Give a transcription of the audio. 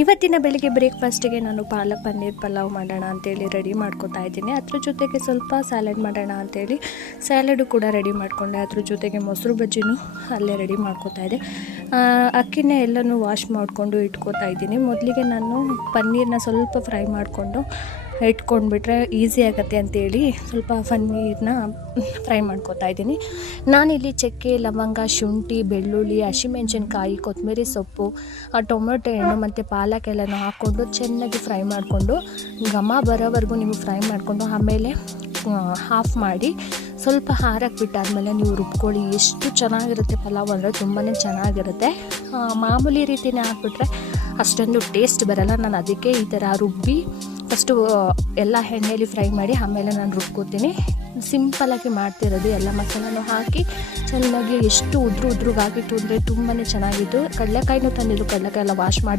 ಇವತ್ತಿನ ಬೆಳಿಗ್ಗೆ ಬ್ರೇಕ್ಫಾಸ್ಟಿಗೆ ನಾನು ಪಾಲಕ್ ಪನ್ನೀರ್ ಪಲಾವ್ ಮಾಡೋಣ ಅಂತೇಳಿ ರೆಡಿ ಮಾಡ್ಕೊತಾ ಇದ್ದೀನಿ. ಅದ್ರ ಜೊತೆಗೆ ಸ್ವಲ್ಪ ಸ್ಯಾಲೆಡ್ ಮಾಡೋಣ ಅಂತೇಳಿ ಸ್ಯಾಲೆಡು ಕೂಡ ರೆಡಿ ಮಾಡಿಕೊಂಡೆ. ಅದ್ರ ಜೊತೆಗೆ ಮೊಸರು ಬಜ್ಜಿನೂ ಅಲ್ಲೇ ರೆಡಿ ಮಾಡ್ಕೊತಾ ಇದ್ದೆ. ಅಕ್ಕಿನೇ ಎಲ್ಲನೂ ವಾಶ್ ಮಾಡಿಕೊಂಡು ಇಟ್ಕೋತಾ ಇದ್ದೀನಿ. ಮೊದಲಿಗೆ ನಾನು ಪನ್ನೀರನ್ನ ಸ್ವಲ್ಪ ಫ್ರೈ ಮಾಡಿಕೊಂಡು ಇಟ್ಕೊಂಡ್ಬಿಟ್ರೆ ಈಸಿ ಆಗುತ್ತೆ ಅಂತೇಳಿ ಸ್ವಲ್ಪ ಪನ್ನೀರನ್ನ ಫ್ರೈ ಮಾಡ್ಕೊತಾ ಇದ್ದೀನಿ. ನಾನಿಲ್ಲಿ ಚಕ್ಕೆ, ಲವಂಗ, ಶುಂಠಿ, ಬೆಳ್ಳುಳ್ಳಿ, ಹಸಿಮೆಣಸಿನ್ಕಾಯಿ, ಕೊತ್ತಂಬರಿ ಸೊಪ್ಪು, ಟೊಮೆಟೊ ಹಣ್ಣು ಮತ್ತು ಪಾಲಕ್ ಎಲ್ಲನೂ ಹಾಕ್ಕೊಂಡು ಚೆನ್ನಾಗಿ ಫ್ರೈ ಮಾಡಿಕೊಂಡು ಘಮ ಬರೋವರೆಗೂ ನೀವು ಫ್ರೈ ಮಾಡಿಕೊಂಡು ಆಮೇಲೆ ಆಫ್ ಮಾಡಿ ಸ್ವಲ್ಪ ಹಾರಕ್ಕೆ ಬಿಟ್ಟಾದಮೇಲೆ ನೀವು ರುಬ್ಕೊಳ್ಳಿ. ಎಷ್ಟು ಚೆನ್ನಾಗಿರುತ್ತೆ ಪಲಾವ್ ಅಂದರೆ ತುಂಬಾ ಚೆನ್ನಾಗಿರುತ್ತೆ. ಮಾಮೂಲಿ ರೀತಿಯೇ ಹಾಕ್ಬಿಟ್ರೆ ಅಷ್ಟೊಂದು ಟೇಸ್ಟ್ ಬರೋಲ್ಲ. ನಾನು ಅದಕ್ಕೆ ಈ ಥರ ರುಬ್ಬಿ ಫಸ್ಟು ಎಲ್ಲ ಎಣ್ಣೆಯಲ್ಲಿ ಫ್ರೈ ಮಾಡಿ ಆಮೇಲೆ ನಾನು ರುಬ್ಕೋತೀನಿ. ಸಿಂಪಲಾಗಿ ಮಾಡ್ತಿರೋದು. ಎಲ್ಲ ಮಸಾಲನೂ ಹಾಕಿ ಚೆನ್ನಾಗಿ ಎಷ್ಟು ಉದ್ರುಗಾಗಿ ಅಂದರೆ ತುಂಬಾ ಚೆನ್ನಾಗಿತ್ತು. ಕಡಲೆಕಾಯಿನೂ ತಂದಿದ್ದು, ಕಡಲೆಕಾಯಿ ಎಲ್ಲ ವಾಶ್ ಮಾಡಿ